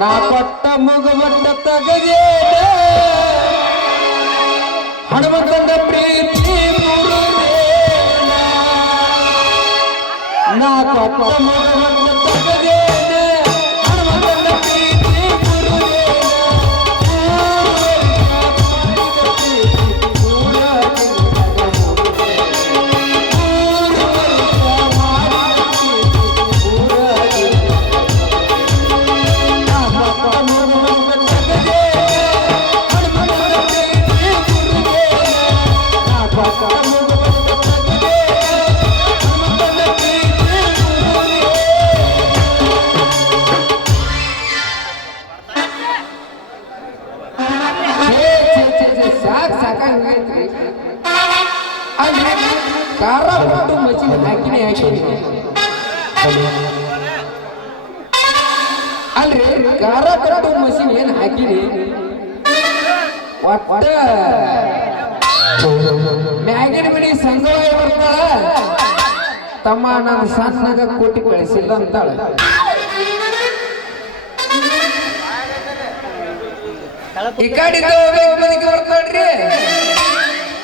ನಾ ಕೊಟ್ಟ ಮುಗುಮಟ್ಟ ತಗದೇಟ ಹನುಮಂತನ ಪ್ರೀತಿ ಮುರುದೇನ ನಾ ಪಟ್ಟ ಮುಗುಮಟ್ಟ ಗಾರ ಕಟ್ಟು ಮಷಿನ್ ಏನು ಹಾಕಿರಿ ಒಟ್ಟ ಮ್ಯಾಗಿನ ಮನಿ ಸಂಘವಾಗಿ ಬರ್ತಾಳ. ತಮ್ಮ ನನ್ನ ಸಣ್ಣಗ ಕೊಟ್ಟಿ ಕಳಿಸಿಲ್ಲ ಅಂತಾಳ. ಈ ಬರ್ತಾಳ್ರಿ.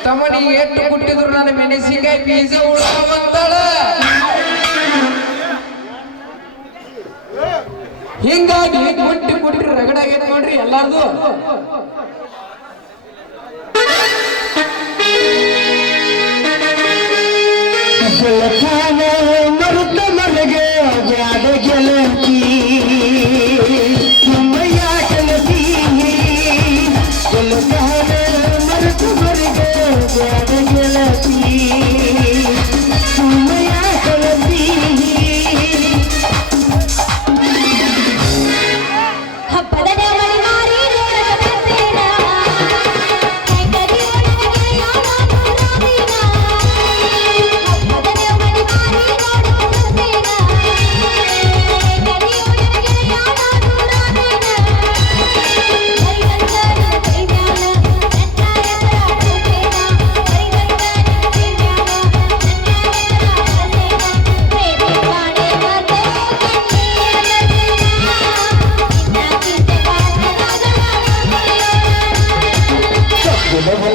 ತಮ್ಮ ನೀ ಎಷ್ಟು ಕೊಟ್ಟಿದ್ರು ನನ್ನ ಮೆಣಸಿನ್ಕಾಯಿ ಬೀಜ ಉಳ್ಕೊಂತಾಳ ಹಿಂಗಾಗಿ ಕೊಟ್ಟಿ ರಗಡ ಏನ್ ನೋಡ್ರಿ ಎಲ್ಲಾರ್ದು. ಮರುತ್ತ ಗೆಲೆ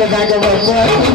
I got the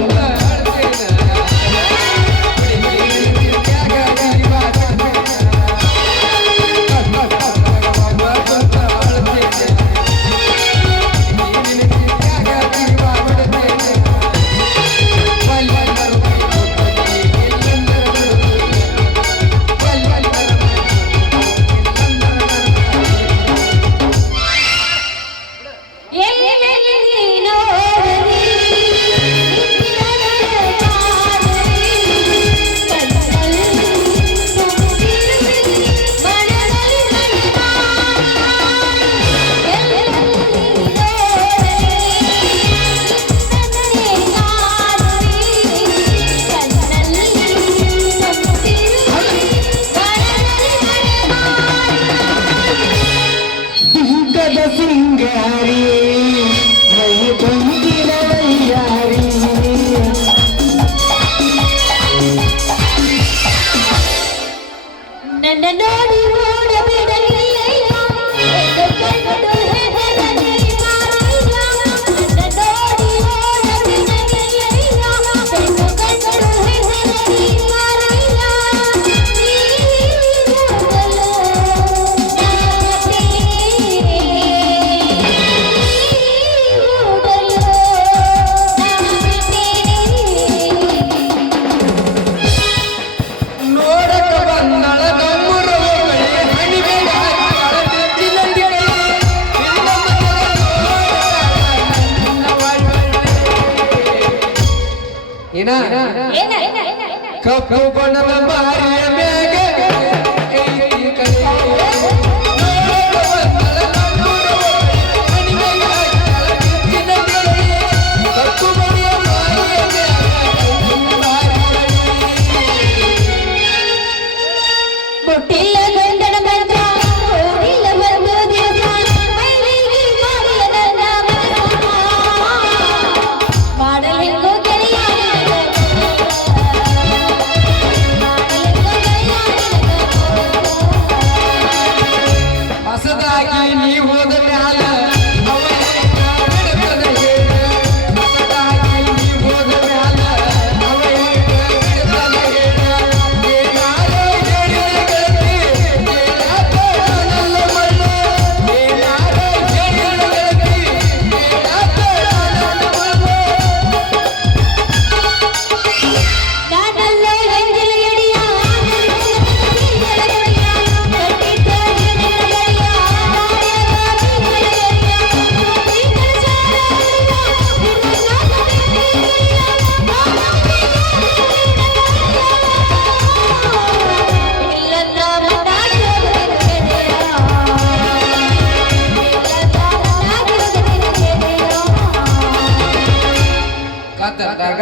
કહું કોણ મારી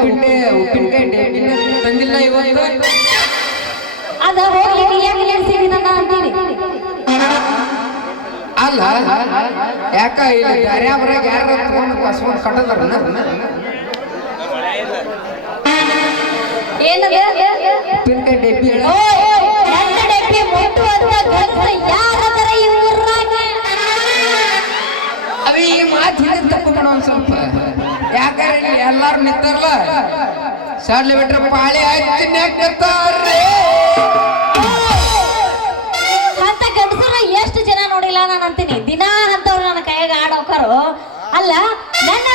ಉಪ್ಪಿಟ್ಟೆ ಉಪ್ಪಿನಕಾಯಿ ಡೇಟಿನ ತಂದಿಲ್ಲ ಇವತ್ತು ಅದ ಹೋಗಿ ನೀ ಯಾಕೆ ನೆನ್ಸಿದಿ ನನ್ನ ಅಂತೀನಿ. ಅಲ್ಲ ಯಾಕ ಇಲ್ಲ ದರ್ಯಾಬ್ರಾಗ ಯಾರ ತಗೊಂಡು ಕಸ್ಕೊಂಡು ಕಟ್ಟದಾರ ಏನದ? ಉಪ್ಪಿನಕಾಯಿ ಡಬ್ಬಿ ಹೇಳ. ಓಯ್, ನನ್ನ ಡಬ್ಬಿ ಮುಟ್ಟುವಂತ ಗಂಡಸ ಯಾರದರ ಈ ಊರಾಗ? ಅವ ಈ ಮಾತು ತಪ್ಪು ಕಣ ಒಂದ್ ಸ್ವಲ್ಪ. ಇಲ್ಲಿ ಎಲ್ಲಾರು ನಿಂತಾರಲ್ಲ ಸಾಡ್ಲಿ ಬಿಟ್ರೆ ಪಾಳಿ ಹಚ್ಚಿ ನೆಕ್ತಾರೆ ಅಂತ ಗಂಡಸರ ಎಷ್ಟು ಜನ ನೋಡಿಲ್ಲ ನಾನು ಅಂತೀನಿ. ದಿನಾ ಅಂತವ್ರು ನನ್ನ ಕೈಯಾಗ ಆಡೋಕರು. ಅಲ್ಲ ನನ್ನ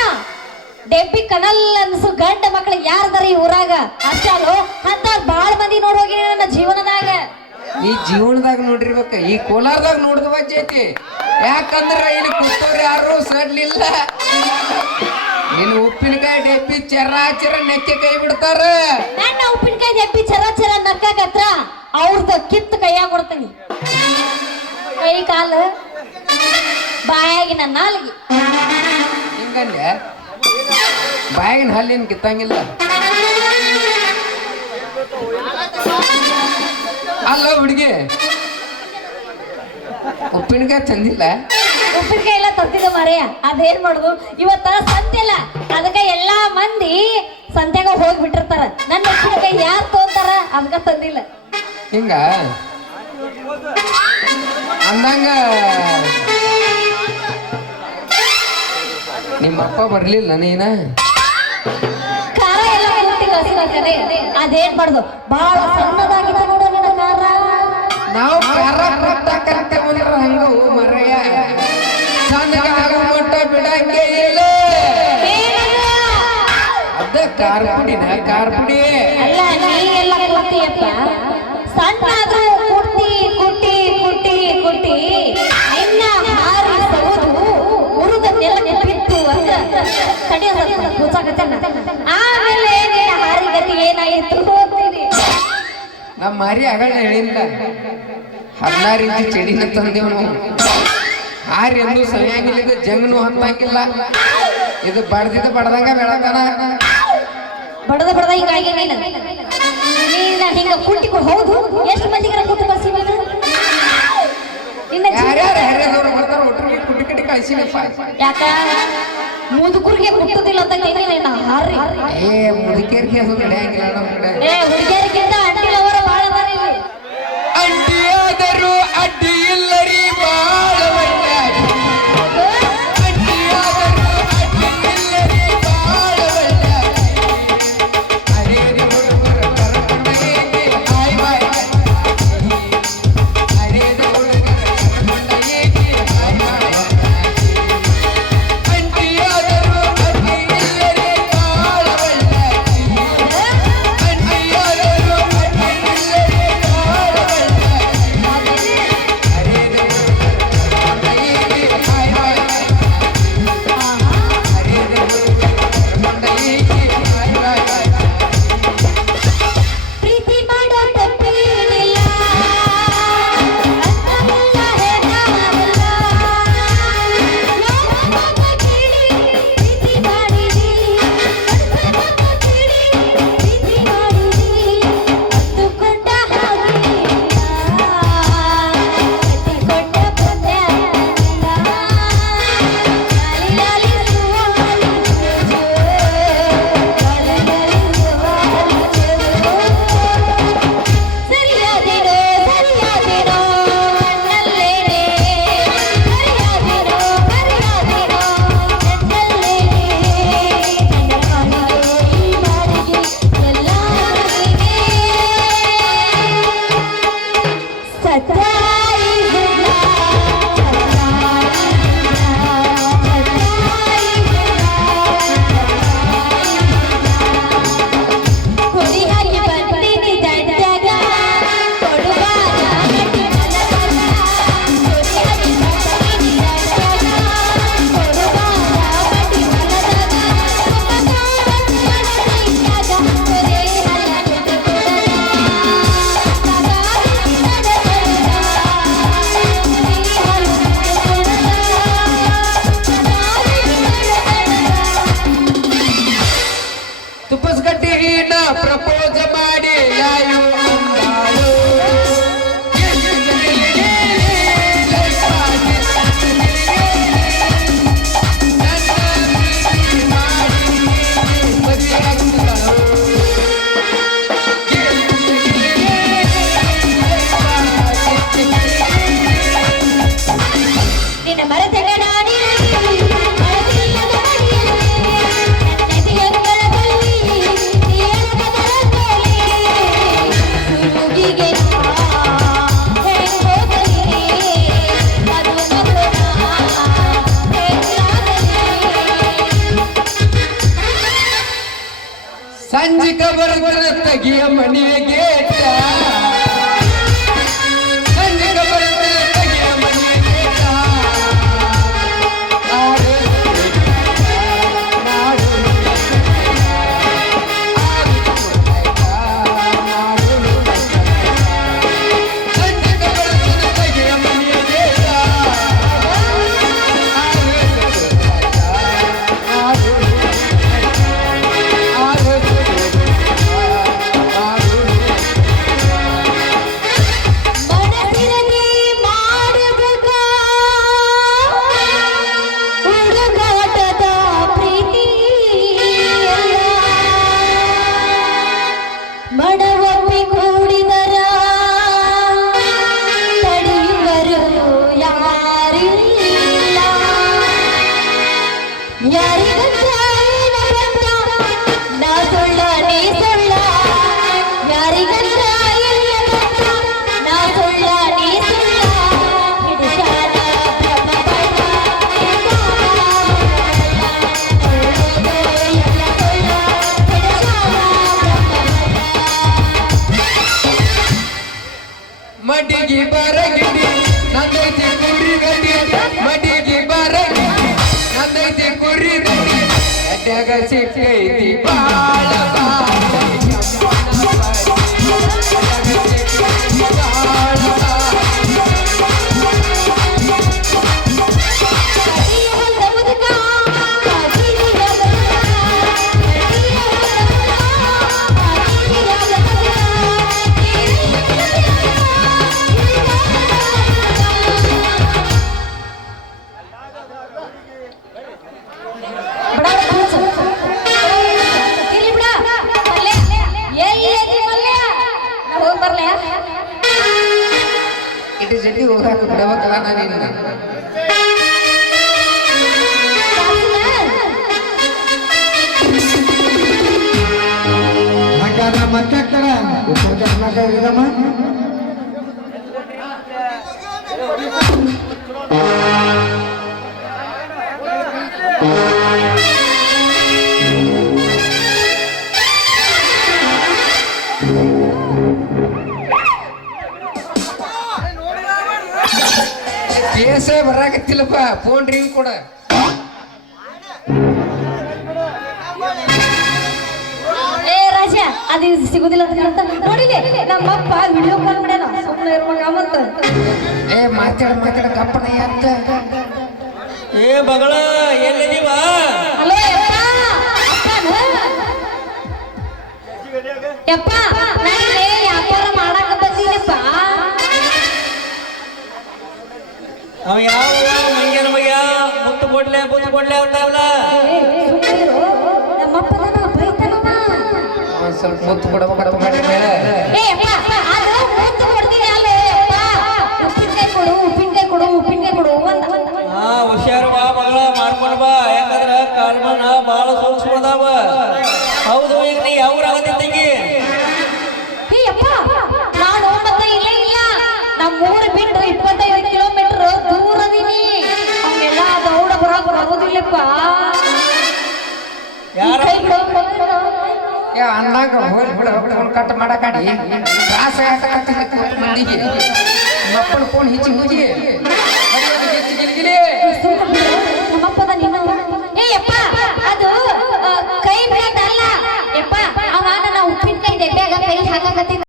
ಡೆಬ್ಬಿ ಕನಲ್ ಅನ್ಸು ಗಂಡ ಮಕ್ಳು ಯಾರದಾರ ಈ ಊರಾಗ? ಅಷ್ಟೇ ಅಲ್ಲೋ ಅಂತ ಬಾಳ ಮಂದಿ ನೋಡೋಗಿ ನನ್ನ ಜೀವನದಾಗ. ಈ ಜೀವನದಾಗ ನೋಡಿರ್ಬೇಕ ಈ ಕೋಲಾರದಾಗ ನೋಡಿದ ಐತಿ. ಯಾಕಂದ್ರೆ ಇಲ್ಲಿ ಕೂತವ್ರು ಯಾರು ಸಡ್ಲಿಲ್ಲ. ನೀನು ಉಪ್ಪಿನಕಾಯಿ ಡಬ್ಬಿ ಚರಾಚರ ನೆಕ್ಕೆ ಕೈ ಬಿಡ್ತಾರ. ನನ್ನ ಉಪ್ಪಿನಕಾಯಿ ಡೆಬ್ಬಿ ಚರ ಚರ ನಕ್ಕಾಗತ್ರ ಅವ್ರದ್ದು ಕಿತ್ತು ಕೈಯಾಗ ಕೊಡ್ತೀನಿ ಕೈ ಕಾಲು ಬಾಯಾಗಿನ ನಾಲ್ಗೆ. ಹಿಂಗಂದೆ ಬಾಯಿನ ಹಲ್ಲಿನ ಕಿತ್ತಂಗಿಲ್ಲ. ಅಲ್ಲ ಹುಡುಗಿ ಉಪ್ಪಿನಕಾಯಿ ತಂದಿಲ್ಲ? ಉಪ್ಪಿನಕಾಯಿ ಎಲ್ಲ ತತ್ತಿದ ಮರೆಯ. ಅದೇನ್ ಮಾಡುದು? ಇವತ್ತ ಸಂತೆಲ್ಲ ಅದಕ್ಕ ಎಲ್ಲಾ ಮಂದಿ ಸಂತ್ಯಾಗ ಹೋಗ್ಬಿಟ್ಟಿರ್ತಾರ. ನನ್ನ ಉಪ್ಪಿನಕಾಯಿ ಯಾರು ತೋತಾರ ಅದಕ್ಕ ತಂದಿಲ್ಲ. ಹಿಂಗ? ಅಂದಂಗ ನಿಮ್ಮಪ್ಪ ಬರ್ಲಿಲ್ಲ ನೀನ? ಖಾರ ಎಲ್ಲ ಪೂರ್ತಿ ಕಳ್ಸಿದಾರೆ ಅದೇನ್ ಮಾಡುದು? ಬಹಳ ಸಣ್ಣದಾಗಿದೆ ನೋಡ ನಿನ್ನ ಖಾರ. ನಾವು ಖಾರ ಅದ ಕಾರ್ಪುಡಿ. ಅಲ್ಲ ನೀ ಎಲ್ಲ ಕೊಡ್ತೀಯಪ್ಪ ಸಣ್ಣ ಆದ್ರೂ ಕುಟ್ಟಿ ಕುಟ್ಟಿ ಕುಟ್ಟಿ ಕುಟ್ಟಿ ನಿನ್ನ ಹಾರಿ ಸೌದು ಉರುದ ನೆಲಕ್ಕೆ ಬಿತ್ತು ಅಂತ ತಡಿ ಸ್ವಲ್ಪ ಕೂಚಾಕತ್ತೇನ. ಆಮೇಲೆ ನಿನ್ನ ಹಾರಿ ಗತಿ ಏನಾಯಿತು ನಮ್ಮ ಮಾರಿ ಹೇಳಿಲ್ಲ. ಹದಿನಾರು ಇಂಚು ಚೆಡಿನ ತಂದೇವ್ ನಾವು. ಹಾರಿ ಎಂದು ಸರಿಯಾಗಿಲ್ಲ ಇದು ಜಂಗನು ಹತ್ತಾಕಿಲ್ಲ ಇದು ಬಡ್ದಿದ್ದು ಬಡ್ದಂಗ ಬೆಳತಾನ. ಬಡದ ಬಡದ ಹಿಂಗಾಗಿ ನೀನು ನೀನ ಹಿಂಗ ಕುಟ್ಟಿ ಹೌದು. ಎಷ್ಟು ಮಂದಿಗರ ಕುಟ್ಟು ಬಸ್ ಯಾಕ? ಮುದುಕರಿಗೆ ಮುಟ್ಟುದಿಲ್ಲ ಅಂತ ಕೇಳಿನಿ ನಾ ಹಾರಿ ಏ ಮುದುಕೇರಿಗೆ ಅದು ನಡೆಯಂಗಿಲ್ಲ ನಮ್ಮ ಕಡೆ. ಏ ಹುಡುಗಿಯರಿಗಿಂತ ಅಂಟಿಲವರ ಬಾಳ ಬರೀ. ಇಲ್ಲಿ ಅಡ್ಡಿಯಾದರೂ ಅಡ್ಡಿ ಇಲ್ಲರಿ ಬಾಳ ಸಂಜಿಕ ಬರ್ತದ ತಗಿಯ ಮನೆಯ ಗೇಟ. ఎగసిట్టేది బా ಬಿಡಬೇಕಲ್ಲ ನಾನು ಇನ್ನು ಮಕ್ಕಳ ಮಕ್ಕಳ ಉತ್ತರ ಕರ್ನಾಟಕ ಕೇಸ ಬರಾಕತ್ತಿಲ್ಲಪ್ಪ ಫೋನ್ ರಿಂಗ್ ಕೊಡ ಏ ರಾಜ ಅದು ಸಿಗುದಿಲ್ಲ ಅಂತ ಹೇಳ್ತಾ ನೋಡಿಲಿ ನಮ್ಮಪ್ಪ ವಿಡಿಯೋ ಕಾಲ್ ಮಾಡ್ಯಾನ ಸುಮ್ಮನೆ ಇರುವಾಗ ಮತ್ತ ಏ ಮಾತಾಡ ಮಾತಾಡ ಕಪ್ಪಣ ಅಂತ ಏ ಮಗಳ ಎಲ್ಲಿದೀವ ಹಲೋ ಯಪ್ಪ ನನಗೆ ಅದು ಮುತ್ತು ಕೊಡ್ತೀನಿ ಅಲ್ಲೋ ಯಪ್ಪ. ಉಪ್ಪಿನಕಾಯಿ ಕೊಡು ಉಪ್ಪಿನಕಾಯಿ ಕೊಡು ಉಪ್ಪಿನಕಾಯಿ ಕೊಡು ಒಂದ ಹಾ ಹುಷಾರು ಬಾ ಮಗಳ ಮಾಡ್ಕೊಂಡು ಬಾ ಯಾಕಂದ್ರ ಕಾಲ್ಮನ ಬಾಳ ಸೂಕ್ಷ್ಮ ಅದಾವ ಹೌದು ಈಗ ನೀ ಯಾವ ಆಗತ್ತೆ ತಂಗಿ ಏ ಯಪ್ಪ, ನಾನು ಮತ್ತೆ ಇಲ್ಲೇ ಇಲ್ಲ ನಮ್ಮ ಆಗೋದಿಲ್ಲಪ್ಪ. ಅಂದಾಗ ಹೋಗಿ ಬಿಡ ಕಟ್ ಫೋನ್ ಹೋಗಿ ನಿನ್ನ ಅದು ಕೈ ಯಪ್ಪ ಕೈ